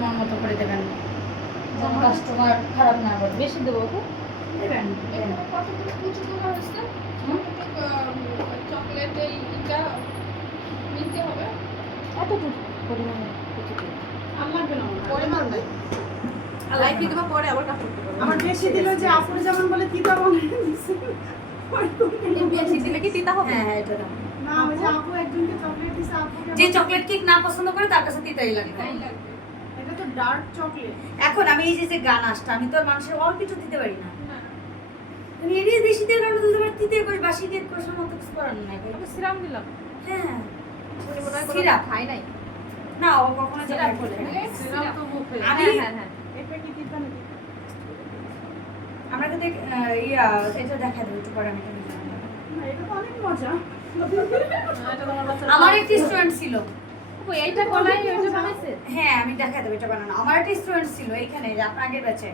মন মতো করে দেবেন, যেন কাস্টমার খারাপ না করে। বেশি দেবো তো দেবেন। কতগুলো কুচি করা হয়েছে চকলেট এইটা নিতে হবে এতটুকু পরিমাণে কিছু দিই। আমার লাগবে না পরিমাণ নাই লাইফ দিবা পরে আবার কাজ করতে পারবো আমার বেশি দিলে যে আপুর যেমন বলে তিতা বলে বেশি দিলে কি তিতা হবে হ্যাঁ এটা দাও। না ওই যে আপু একজনকে চকলেট দিছে আপুকে যে চকলেট কেক না পছন্দ করে তার কাছে তিতাই লাগবে। তাই লাগবে এটা তো ডার্ক চকলেট। এখন আমি এই যে গানাশটা আমি তো আর মানুষের অল্প কিছু দিতে পারি না। না আমি এটাই বেশি দিয়ে কারণ তুই তোমার তিতে করে বাসি দিয়ে কষার মতো কিছু করার নাই। আমি সিরাম দিলাম। হ্যাঁ উনি মনে হয় কোনো সিরাপ। খাই নাই না ও কখনো সিরাপ চকলেট বলে। বলে সিরাম তো মুখে। আমি- হ্যাঁ হ্যাঁ। এটা কি তিতা নাকি? আমরা কিন্তু এটা দেখা দেবো একটু পরে আমি এটা নিয়ে যাবো। না এটা তো অনেক মজা। এটা তোমার বাচ্চা। আমার একটা স্টুডেন্ট ছিল, ও এইটা গলাই ওইটা বানাইছে। হ্যাঁ আমি দেখা দেবো এটা বানানো। আমার একটা স্টুডেন্ট ছিল এইখানে যে আপনার আগের ব্যাচে,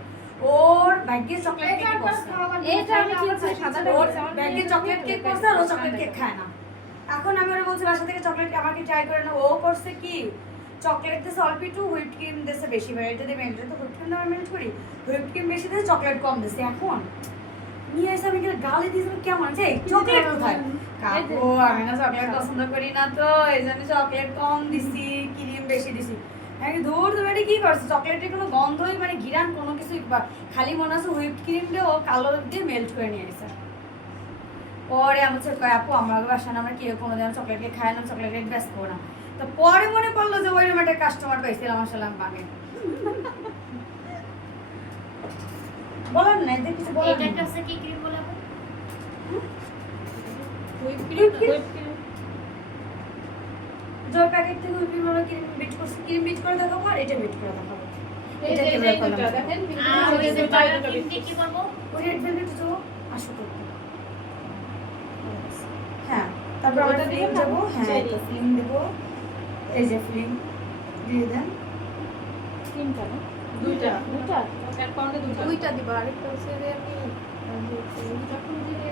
ওর ভাগ্যে চকলেট এটা কেক একবার করছে। খাওয়া লাগবে। এটা আমি কিনছি সাদাটা ওর কিনছি, আমার ভাগ্যে চকলেট কেক করছে আর ও চকলেট কেক খায় না। এখন আমি ওরা বলছি বাসা থেকে চকলেট আমাকে ট্রাই করে না। ও করছে কি চকলেট দিয়েছে অল্প একটু, হুইপ ক্রিম দিয়েছে বেশি, ভাই এটা দিয়ে মেল্ট তো হুইপ ক্রিম দেওয়া মেল্ট করি, হুইপ ক্রিম বেশি দিয়ে চকলেট কম দিয়েছে। এখন নিয়ে এসে আমি গালে দিয়েছিলাম কেমন আছে চকলেট কোথায়? কাকু আমি না চকলেট পছন্দ করি না তো এই জন্য চকলেট কম দিছি, ক্রিম বেশি দিছি। আমি দূর তুমি এটা কি করছো? চকলেটের কোনো গন্ধই মানে ঘিরান কোনো কিছুই খালি মনে আছে হুইপ ক্রিম দিয়ে ও কালো দিয়ে মেল্ট করে নিয়ে এসে। পরে আমার ছেলে কয় আপু আমার বাসায় আমরা কেউ কোনোদিন চকলেট কেক খাই না, চকলেট কেক বেচবো না। তো পরে মনে পড়লো যে ওই রকম একটা কাস্টমার পাইছিলাম আসলে আমি আগে। বলেন না এদের কিছু বলেন এটা না। একটা আছে কি ক্রিম বলে আপু? Whip Whipped cream cream? জয় প্যাকেট থেকে হুইপ ক্রিম আমরা ক্রিম বিট করছি, ক্রিম বিট করে দেখাবো আর এটা বিট করে দেখাবো। এই যে এটা এই কিভাবে দুটো করলাম? দেখেন ওই যে বাটার ক্রিম দিয়ে কি করব? ওই রেড ভেলভেট তো আসো করতে। হ্যাঁ তারপর আমরা ওটা দিয়ে ফিলিং দেবো। হ্যাঁ cherry। তো ফিলিং দেবো, এই যে ফিলিং দিয়ে দেন। তিনটা না? দুইটা দুইটা? এক পাউন্ডে দুইটা দিবা আরেকটা হচ্ছে যে আমি যখন দিয়ে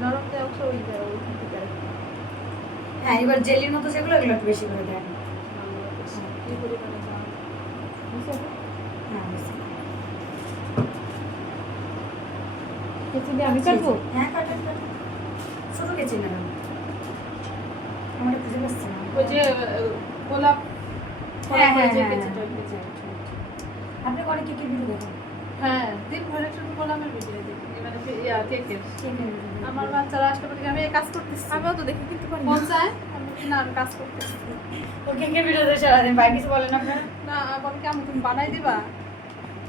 নরম দেওয়া অংশ ওই দেওয়া ওই থেকে হ্যাঁ এবার জেলির মতো যেগুলো এগুলো একটু বেশি করে দেন। কি পরিমাণে দাও বুঝছো? হ্যাঁ বেশি। কেচি দিয়ে আমি কাটবো? হ্যাঁ কাটেন কাটেন, ছোটো কেচি নেবেন। আমার খুঁজে পাচ্ছি না। ওই যে গোলাপ হ্যাঁ হ্যাঁ যে হ্যাঁ কেচেটা, হ্যাঁ। ওই কেচেটা। আপনি করে কি কি ভিডিও দেখেন? হ্যাঁ দিন ভরে শুধু গোলাপের ভিডিও দেখি মানে কেকের কি কি video দেখেন? আমার বাচ্চারা আসতে পারে আমি এই কাজ করতেছি আমিও তো দেখি কিন্তু মন চায় আমি না আমি কাজ করতেছি ও কি কি ভিডিও দেখে সারাদিন ভাই কিছু বলেন আপনারা? না বলে কেমন তুমি বানাই দিবা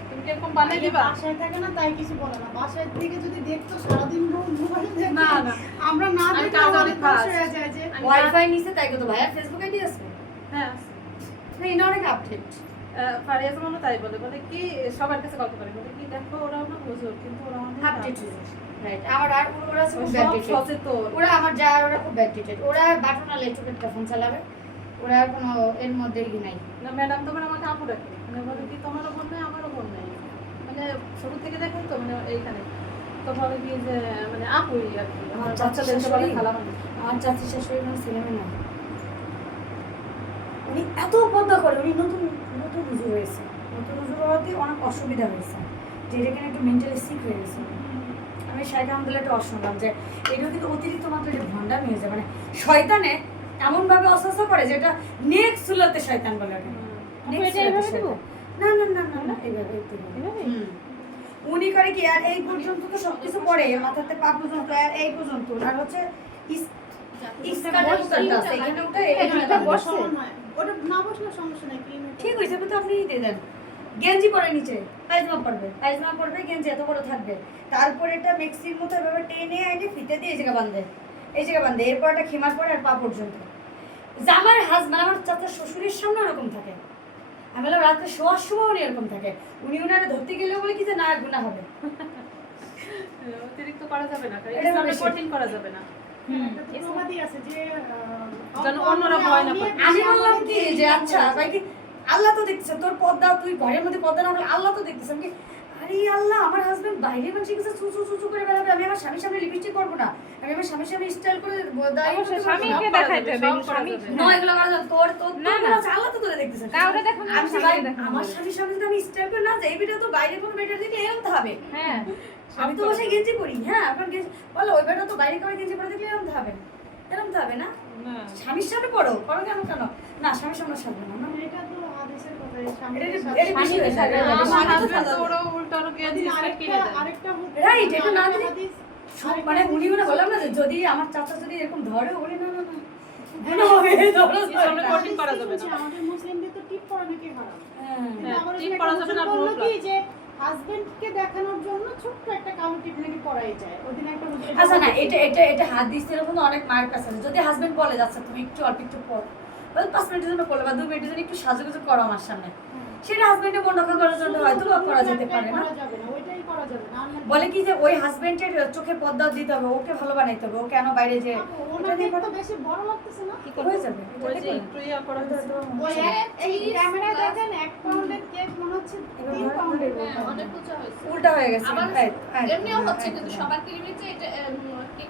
তুমি কিরকম বানাই দিবা বাসায় থাকে না তাই কিছু বলে না। বাসায় থেকে যদি দেখতো সারাদিন মোবাইল দেখে না না আমরা না আমি দেখলে কাজ আমাদের অনেক কষ্ট fast। হয়ে যায় যে ওয়াইফাই নিচে তাই কত ভাইয়া ফেসবুক আইডি আছে? হ্যাঁ আছে। না এটা অনেক আপডেট। ফারিয়া জামানও তাই বলে বলে কি সবার কাছে গল্প করে বলে কি দেখো ওরাও না বুঝো কিন্তু ওরা অনেক আপডেট update। রাইট আমার আর ওরা আছে খুব সব ব্যাড সচেতন ওরা আমার যা ওরা খুব ব্যাড ওরা বাটন আর লেটুকেটটা ফোন চালাবে, ওরা আর কোনো এর মধ্যে ই নাই। না ম্যাডাম তোমার আমাকে আপু ডাকে মানে বলে কি তোমারও বোন নাই আমারও বোন নাই মানে ছোট থেকে দেখেন তো মানে এইখানে তো বলে কি যে মানে আপুই আর কি আমার বাচ্চাদেরকে বলে খালা মানে আমার চাচি শাশুড়ি কোনো সিনেমা নাই, উনি এত পদ্মা করে। উনি নতুন নতুন হুজুর হয়েছে, নতুন হুজুর হওয়াতে অনেক অসুবিধা হয়েছে যে এখানে একটু মেন্টালি সিক হয়ে গেছে। আমি শাইখ আহমদুল্লাহ একটা শুনলাম যে এগুলো কিন্তু অতিরিক্ত মাত্রায় যে ভণ্ডামি হয়ে যায়, মানে শয়তানে এমনভাবে অসহ্য করে যে এটা নেক্সট সুলাতে শয়তান বলে ওঠে। আপু এটা এইভাবে দেবো? না না না না না এইভাবে এইভাবে? উনি করে কি আর এই পর্যন্ত তো সবকিছু পড়ে মাথাতে পা পর্যন্ত আর এই পর্যন্ত আর হচ্ছে ইসকানের উত্তরটা আছে এখানে ওটা এখানে এটা বসে। সমান হয়। ওটা না বসলে সমস্যা নাই ক্রিম ঠিক হয়েছে কিন্তু আপনি দিয়ে দেন। গেঞ্জি পরে নিচে পায়জামা পরবে গেঞ্জি এত বড় থাকবে, তারপরে এটা মিক্সির মতো এভাবে টেনে আইনে ফিতে দিয়ে এই জায়গা বাঁধে এরপর একটা খিমার পরে আর পা পর্যন্ত। আমার হাজব্যান্ড আমার চাচার শ্বশুরের সামনে এরকম থাকে, আমি বললাম রাত্রে শোয়ার সময় উনি এরকম থাকে, উনি ওনারা ধরতে গেলে বলে কি যে না গুণা হবে। অতিরিক্ত করা যাবে না কারণ এটা এটা বেশি। কঠিন করা যাবে না প্রবাদী আছে যে যেন অন্যরা ভয় না পায়। আমি বললাম কি যে আচ্ছা ভাই কি আল্লাহ তো দেখতেছে তোর পর্দা, তুই ঘরের মধ্যে পর্দা না হলে আল্লাহ তো দেখতেছে। আমি কি আরে আরে আল্লাহ, আমার হাজবেন্ড বাইরে মানুষ কিছু চুচু করে বেড়াবে, আমি আমার স্বামীর সামনে লিপস্টিক করবো না, আমি আমার স্বামীর সামনে স্টাইল করে দাঁড়িয়ে অবশ্যই থাকতে পারবো না। স্বামীকে দেখাইতে হবে, সব করা স্বামী যাবে। নয় এগুলো করা যাবে, তোর তোর না, না। আল্লাহ তো তোরে দেখতেছে। কাউরে দেখো না, আমি তো স্বামীকে বাইরে- দেখো না। আমার স্বামীর সামনে যদি আমি স্টাইল করে না যাই, এই ভিডিও তো বাইরে কোনো বেটার দেখলে এরকম তো হবে। হ্যাঁ আমি তো বসে গেঞ্জি পরি, হ্যাঁ আপনার গেঞ্জি বলো, ওই বেটা তো বাইরে করে গেঞ্জি পরে দেখলে এরকম তো হবে, এরকম তো হবে না। না স্বামীর সামনে পড়ো, করো কেন কেন না, স্বামীর সামনে সামনে না, না। এটা তো হাদিসের কথা, এই এটা স্বামীর এটা সাথে- বেশি হয়ে যায়, স্বামীর এটা বেশি আমার হয়ে যায়। হাজবেন্ড তো ওরা উল্টো আরো গেঞ্জি ওদিন স্কার্ট কিনে দেয়। আরেকটা Right, এটা না দিলে- হাদিস- মানে উনি মনে বললাম না যে যদি আমার চাচা যদি এরকম ধরে, বলি না না না মনে হবে ধরো এই সামনে না। কঠিন করা যাবে না। আমাদের মুসলিমদের তো টিপ পরা নাকি হারাম। হ্যাঁ। কিন্তু আমার টিপ ওখানে পরা একটা যাবে না, হুজুর বললো পুরো কি যে হাজবেন্ডকে দেখানোর জন্য ছোট্ট একটা কালো টিপ নাকি পরাই যায়। ওদিন একটা হুজুর আচ্ছা না, এটা হাদিসের মধ্যে অনেক মার্ক আছে। যদি হাজবেন্ড বলে যাচ্ছে তুমি একটু অল্প একটু পর, 5 মিনিটের জন্য করলে বা 2 মিনিটের জন্য একটু সাজুগুজু করো আমার সামনে, সেটা হাজবেন্ডের মন রক্ষা করার জন্য হয়তো বা করা যেতে পারে না। করা যাবে না, ওইটাই করা যাবে না। আর বলে কি যে ওই হাজবেন্ডের চোখে পর্দা দিতে হবে, ওকে ভালো বানাইতে হবে, ও কেন বাইরে যে আপু, ওটা ওনাকে দিয়ে তো বেশি বড় লাগতেছে না? কি হয়ে করবো? যাবে। ওই যে একটু ইয়া করা হয়েছে। ওই এই ক্যামেরায় দেখেন 1 পাউন্ডের কেক মনে হচ্ছে 3 পাউন্ডের হ্যাঁ, মতো। অনেক উঁচা হয়েছে। উল্টা হয়ে গেছে। আবার এই, এই, এমনিও হচ্ছে এই, কিন্তু এই, সবার ক্রিমের চেয়ে এটা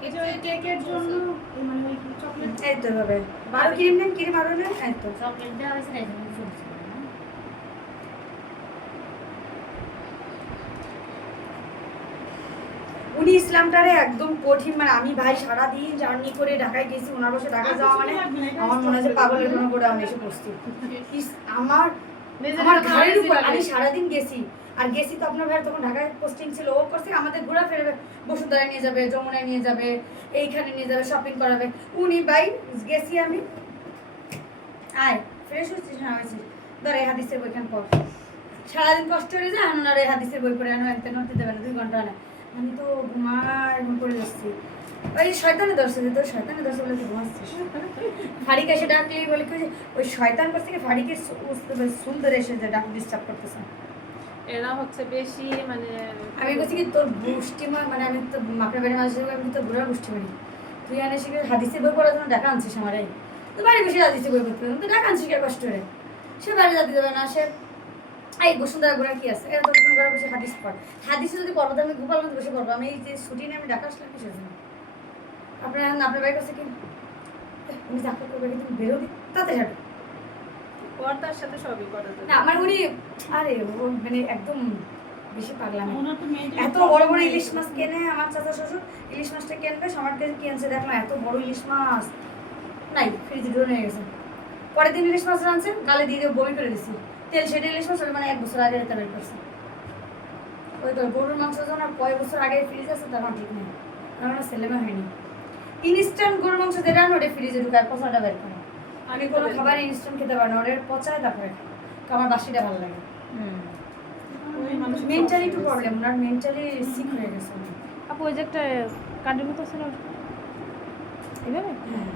এই যে ওই কেকের জন্য এই মানে ওই চকলেট এই তো হবে। আরো ক্রিম নেন, ক্রিম আরো নেন, এই তো। চকলেট দেওয়া হয়েছে না, এজন্য ঝুলছে না। উনি ইসলামটারে একদম কঠিন, মানে আমি ভাই সারাদিন জার্নি করে ঢাকায় গেছি, ওনার বসে ঢাকায় যাওয়া মানে আমার মনে হয় যে পাগলের কোনো করে আমি এসে পড়ছি। আমার আমার ঘরের উপর আমি সারাদিন গেছি, আর গেছি তো আপনার ভাই তখন ঢাকায় পোস্টিং ছিল, ও করছে আমাদের ঘোরাফেরা বসুন্ধরায় নিয়ে যাবে, যমুনায় নিয়ে যাবে, এইখানে নিয়ে যাবে, শপিং করাবে। উনি ভাই গেছি আমি, আয় ফ্রেশ হচ্ছিস, হ্যাঁ হয়েছিস, ধর এই হাদিসের বইখান পর। সারাদিন কষ্ট হয়ে যায়, আনুন আর এই হাদিসের বই পড়ে আনো, একদিন নড়তে দেবে না, 2 ঘন্টা না। আমি তো ঘুম করে যাচ্ছি, ওই শয়তানে দর্শে দিত, শয়তানে দর্শে বলে তুই ঘুমাচ্ছিস। ফাড়িকে এসে ডাকলেই বলে কি ওই শয়তান কাছ থেকে ফাড়িকে সুন্দর এসে যে ডাক ডিস্টার্ব করতেছে। এরা হচ্ছে বেশি মানে আমি বলছি কি তোর গোষ্ঠী মানে আমি তো আপনার বাড়ির মানুষের আমি তো বুড়ার গোষ্ঠী মানি, তুই আনে শিখে হাদিসের বই পড়ার জন্য ডাকা আনছিস আমার, এই তো বাড়ি বসে হাদিসের বই পড়তে তো ডাকা আনছিস কে কষ্ট করে, সে বাড়ি যেতে দেবে না, সে এই বসুন্ধরা ঘোরা কি আছে, এরা তখন ঘরে বসে হাদিস পড়, হাদিসে যদি পড়বো তো আমি গোপাল মধ্যে বসে পড়বো, আমি এই যে ছুটি নিয়ে আমি ডাকা আসলাম কিসের জন্য? আপনার বাড়ির কাছে কি উনি চাকরি করবে, কিন্তু বেরো দিই তাতে যাবে পর্দার সাথে সবই করা যাবে। না আমার উনি, আরে ও মানে একদম বেশি পাগলামি। ওনার তো মেয়েদের এত বড় বড় ইলিশ মাছ কেনে আমার চাচা শ্বশুর, ইলিশ মাছটা কিনবে, আমার কাছে কিনছে, দেখলাম এত বড় ইলিশ মাছ নাই, ফ্রিজে ধরে নিয়ে গেছে। পরের দিন ইলিশ মাছ রাঁধছে, গালে দিয়ে দিয়ে বমি করে দিছি, তেল সেটা ইলিশ মাছ ওটা মানে 1 বছর আগে রেতে বের করছে। ওই তো গরুর মাংস যখন আর কয় বছর আগে ফ্রিজ আছে তখন ঠিক নেই, আমার ছেলেমে হয়নি। ইনস্ট্যান্ট গরুর মাংস যেটা আনো ওটা ফ্রিজে ঢুকায় পচাটা বের করে, আমি কোনো খাবার ইনস্ট্যান্ট খেতে পারি না, ওটা পচায় তারপরে খাই, তো আমার বাসিটা ভালো লাগে। ওই মানুষ মেন্টালি একটু প্রবলেম, ওনার মেন্টালি সিক হয়ে গেছে। আপু ওই যে একটা কার্ডের মতো ছিল এইভাবে হ্যাঁ